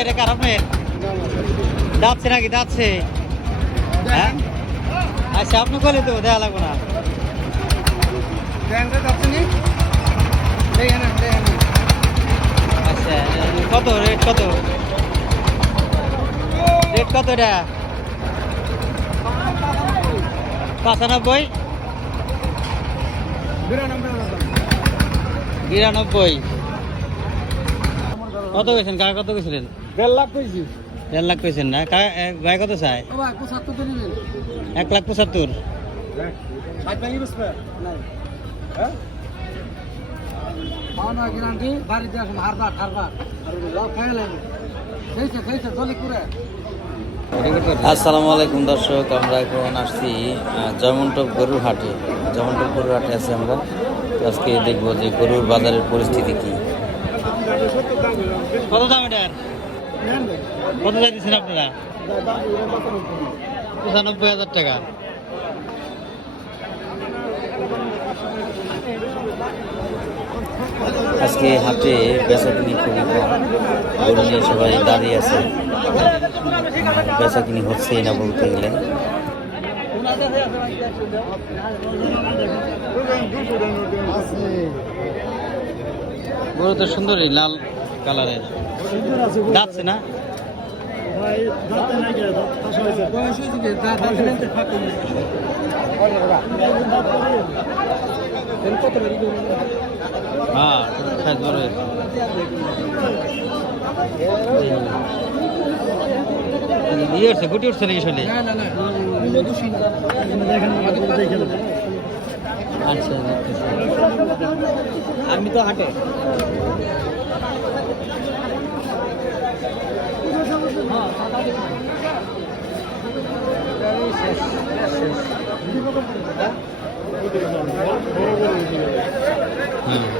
এটা কার আপনার যাচ্ছে নাকি যাচ্ছে? হ্যাঁ? আচ্ছা আপনি করলে তো দেওয়া লাগবে না। আচ্ছা কত রেট কত? রেট কত এটা? পঁচানব্বই? বিরানব্বই। কত গেছেন? কাকা কত গেছিলেন? দেড় লাখ পেয়েছি। দেড় লাখ পেয়েছেন না? ভাই কত চায়? এক লাখ পঁচাত্তর। হ্যাঁ? আসসালামু আলাইকুম দর্শক আমরা এখন আসছি আহ, জয়মন্টপ গরুর হাটে জয়মন্টপ গরুর হাটে আছি আমরা। আজকে দেখব যে গরুর বাজারের পরিস্থিতি কি। কত দাম এটার? কত চাইতেছেন আপনারা? পঁচানব্বই হাজার টাকা। আজকে হাটে বেচা কিনি খুবই কম। গরু নিয়ে সবাই দাঁড়িয়ে আছে। বেচা কিনি হচ্ছেই না বলতে গেলে। গরু তো সুন্দরই লাল কালারের যাচ্ছে না হ্যাঁ। ইয়ে উঠছে গুটি উঠছে নাকি শরীরে আচ্ছা আমি তো হাটে। হুম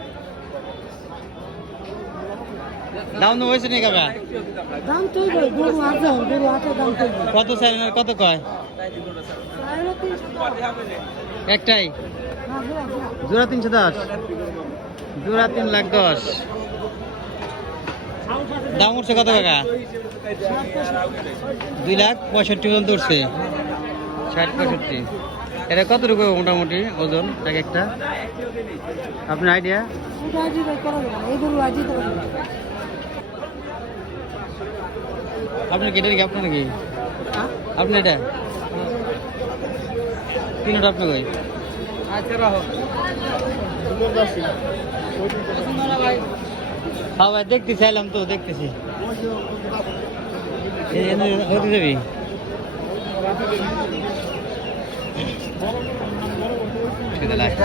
দাম তো হয়েছে নি কাকা? দাম তো গরু আছে গরু আছে দাম তো কত চাই কত কয়? একটাই? জোড়া তিনশো দশ। জোড়া তিন লাখ দশ। দাম উঠছে কত টাকা দুই লাখ পঁয়ষট্টি পর্যন্ত উঠছে। ষাট পঁয়ষট্টি। এটা কত রকম মোটামুটি ওজন এক একটা? আপনার আইডিয়া এই গরু আজি তো আপনার কেটে নাকি আপনার নাকি আপনি এটা তিনটা আপনি কই আচ্ছা রাখো হ্যাঁ ভাই দেখতে চাইলাম তো দেখতেছি এই এনে হতে যাবি ঠিক আছে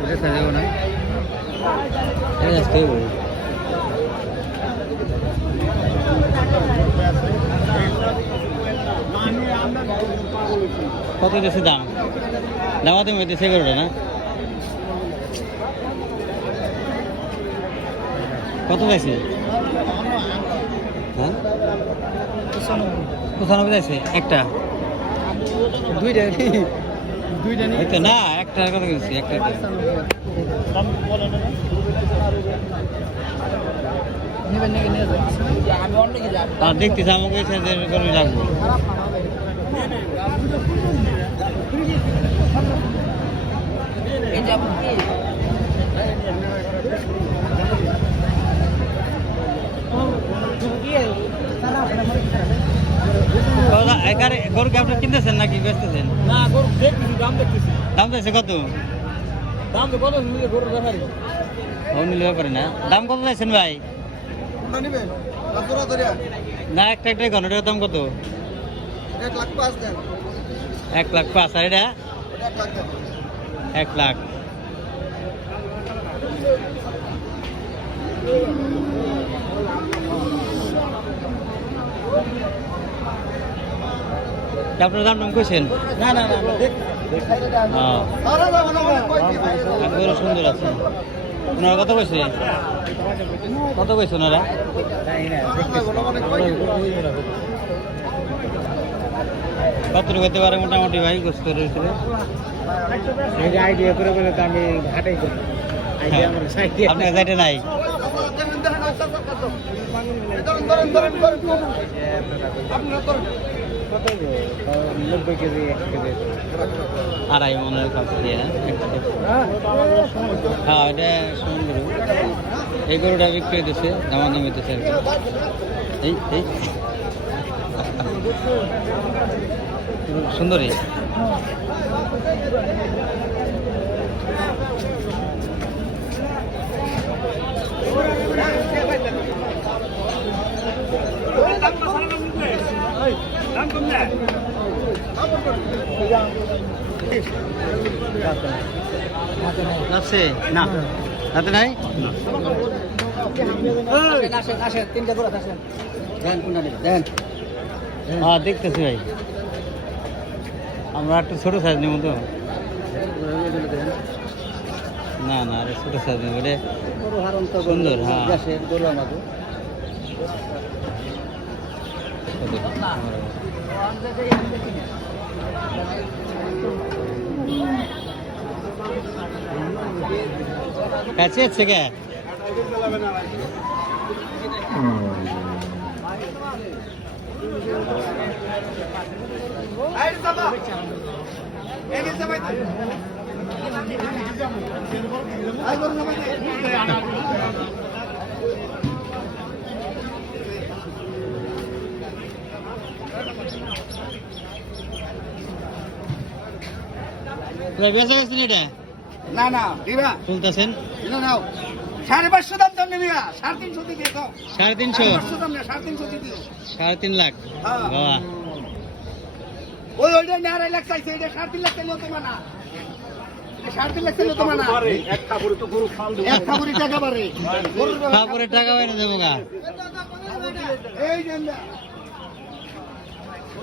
বুঝে যাব না এটা আজকে বলি কত দিয়েছে দাম? দামাতে হইতেছে এগারোটা না? কত পাইছে? হ্যাঁ? পঁচানব্বই যাইছে একটা? দুইটা দুইটা না একটা কথা একটা নেবেন নাকি নিয়ে আমি অন্য আর দেখতেছি আমাকে করে গরু কি আপনি কিনতেছেন নাকি বেচতেছেন? না গরু দেখতেছি দাম দেখতেছি। দাম চাইছে কত? দাম তো কত গরুর ব্যাপারে। ও নিলে ব্যাপারে না। দাম কত চাইছেন ভাই? কোনটা নেবেন জোড়া ধরিয়া না একটা একটা ঘণ্টার দাম কত? এক লাখ পাঁচ দেন। এক লাখ পাঁচ আর এটা? এক লাখ আপনার দাম টাম কইছেন? না না সুন্দর আছে। ওনারা কত কইছে কত কইছে ওনারা? মানে কত করতে পারে মোটামুটি ভাই গোস্ত রয়েছিল আইডিয়া করে বলে তো আমি হাটাই করি। হ্যাঁ। আপনার যাইতে নাই? নব্বই কেজি এক কেজি আড়াই মনের কাছে না হ্যাঁ এটা সুমন গরু। এই গরুটা বিক্রি হইতেছে দামা দাম হইতেছে আর এই এই। সুন্দরী? না। হাতে নাই? হ্যাঁ দেখতেছি ভাই। আমরা একটু ছোটো সাইজ নেব তো। না না আরে ছোটো সাইজ নেব তো সুন্দর, হ্যাঁ। আমাকে কাছে আছে কে? ভাই বেঁচে গেছেন এটা? না না দিবা। তুলতেছেন না নাও সাড়ে পাঁচশো দাম দাম নিবি সাড়ে তিনশো দিয়ে দাও। সাড়ে তিনশো? দাম না সাড়ে তিনশো দিয়ে সাড়ে তিন লাখ? হ্যাঁ। বাবা ওই ওইটা নিয়ে আড়াই লাখ চাইছে এটা সাড়ে তিন লাখ চাইলেও তোমার না। টাকা পারে। টাকা দেবো গা। এই।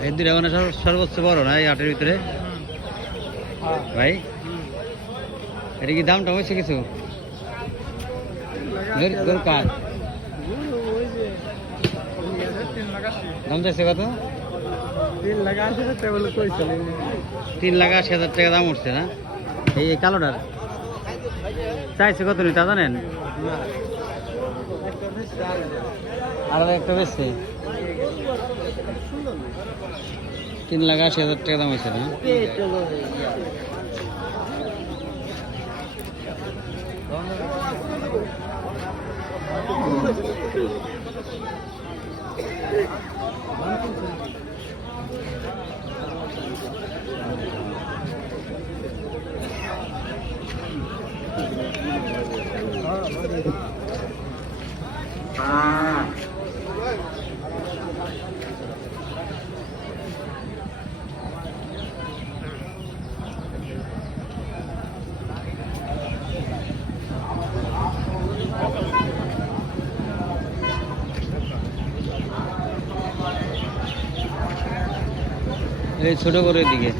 এই দুটা মানে সর্ব- সর্বোচ্চ বড় না এই আটের ভিতরে? ভাই এটা কি দামটা হয়েছে কিছু? দাম চাইছে কত? তিন লাখ আশি হাজার টাকা দাম উঠছে না? এই কালোটার। চাইছে কত নি তা জানেন? আর একটা বেশি। তিন লাখ আশি হাজার টাকা দাম হয়েছে না? এই ছোট করে দিকে আপনি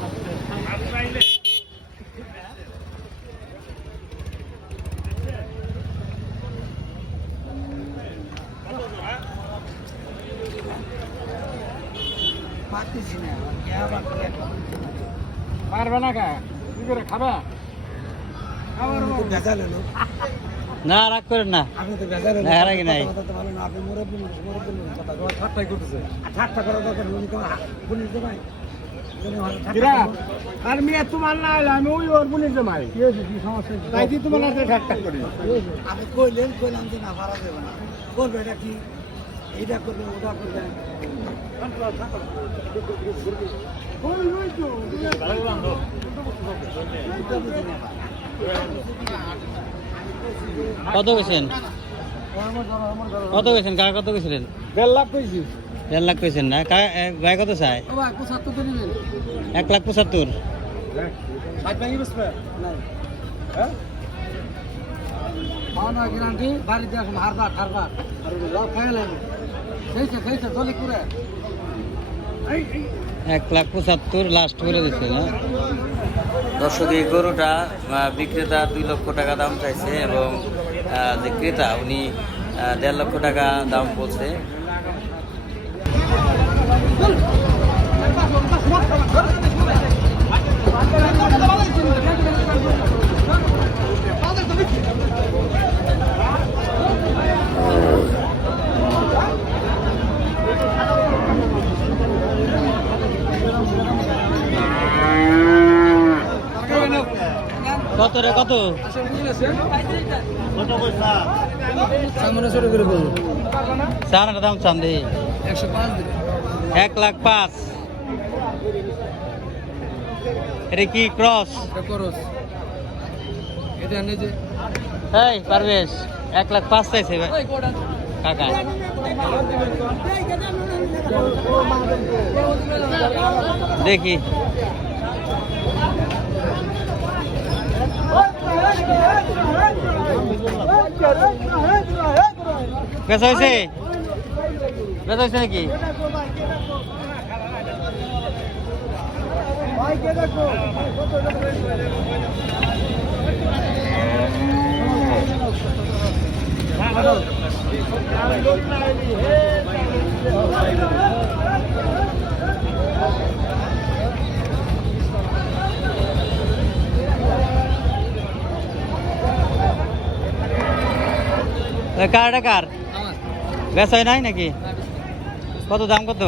পারবে না কা? কি করে খাবা? না রাগ করেন না। না, আগে নাই। না আর মেয়ে তোমার না হলে আমি ওই ওর পুলিশ জমাই। তাই কি তোমার হাতে ঠাট্টা করি। আমি কইলেন কইলাম যে না ভাড়া দেবে না। করবে এটা কি? এইটা করবে ওটা করবে। কত গেছেন কত গেছেন কাকা কত গেছিলেন দেড় লাখ কইছি। দেড় লাখ কইছেন না? ভাই কত চাই এক লাখ পঁচাত্তর। গ্যারান্টি বাড়িতে এখন হারবা ঠারবা আর লাভ খাই এক লাখ পঁচাত্তর লাস্ট বলে দিচ্ছে না? দর্শক এই গরুটা বিক্রেতা দুই লক্ষ টাকা দাম চাইছে এবং যে ক্রেতা উনি দেড় লক্ষ টাকা দাম বলছে। কত রে কত? চার দাম চান দে। একশো পাঁচ দিবে এক লাখ পাঁচ। এটা কি ক্রস? এই পারবেশ এক লাখ পাঁচ চাইছে ভাই। কাকা। দেখি। বেচা হয়েছে বেচা হয়েছে নাকি এ, কার এটা কার? আমার। বেচা নাই নাকি? কত দাম কত?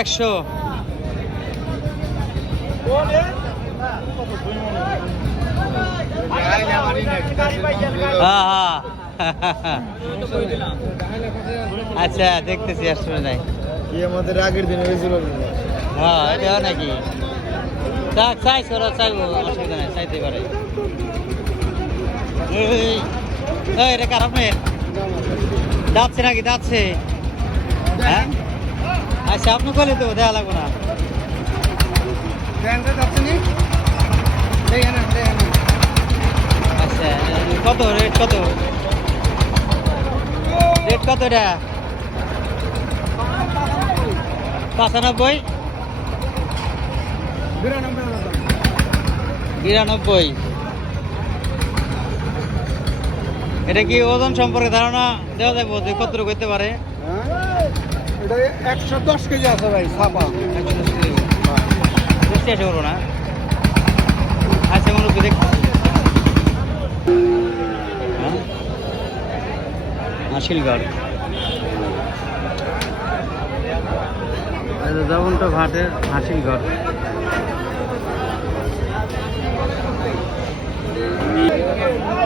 একশো। হ্যাঁ হ্যাঁ। আচ্ছা দেখতেছি আর শুনে নাই। কি আমাদের আগের দিনে হয়েছিল হ্যাঁ এটাও নাকি। চাক চাইছ ওরা চাইব অসুবিধা নাই চাইতে পারে। এই, রে কার আপনার যাচ্ছে নাকি যাচ্ছে? হ্যাঁ? আচ্ছা আপনি করলে তো দেওয়া লাগবে না। আচ্ছা কত রেট কত? রেট কত এটা? পঁচানব্বই? বিরানব্বই। বিরানব্বই এটা কি ওজন সম্পর্কে ধারণা দেওয়া যাবে? যে কত করতে পারে? হ্যাঁ এটা একশো দশ কেজি আছে ভাই ছাপা। বেশি আসে বলব না। আচ্ছা মনে দেখছি হ্যাঁ? আশিলগড় যেমনটা ভাটের হাসিল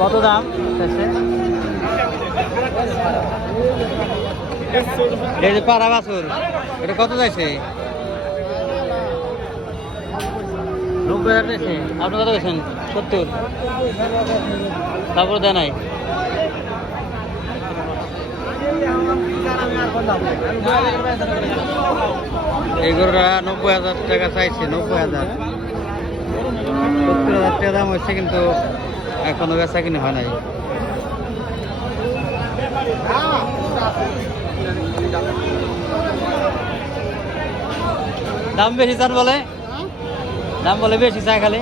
কত দাম চাইছে? এই যে পাড়া বাছুর, এটা কত যাইছে নব্বই হাজার চাইছে। আপনি কত গেছেন সত্তর। তারপর দেয় নাই। এই গরুটা নব্বই হাজার টাকা চাইছে, নব্বই হাজার। সত্তর হাজার টাকা দাম হচ্ছে কিন্তু এখনও বেচা কিনে হয় নাই। দাম বেশি চান বলে? দাম বলে বেশি চাই খালি।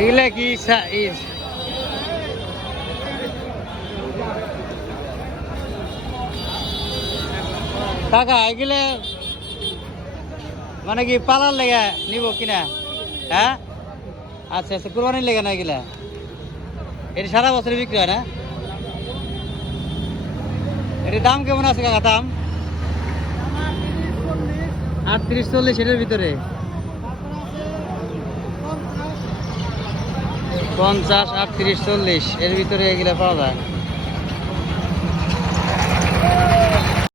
এগুলা কি কাকা, এগুলো মানে কি পালার লেগে নিব কিনা? হ্যাঁ? আচ্ছা আচ্ছা কোরবানির লেগে না এগুলা? এটা সারা বছর বিক্রি হয় না? এটার দাম কেমন আছে কাকা, দাম? আটত্রিশ, চল্লিশ, এটার ভিতরে? পঞ্চাশ, আটত্রিশ, চল্লিশ, এর ভিতরে এগুলা পাওয়া যায়।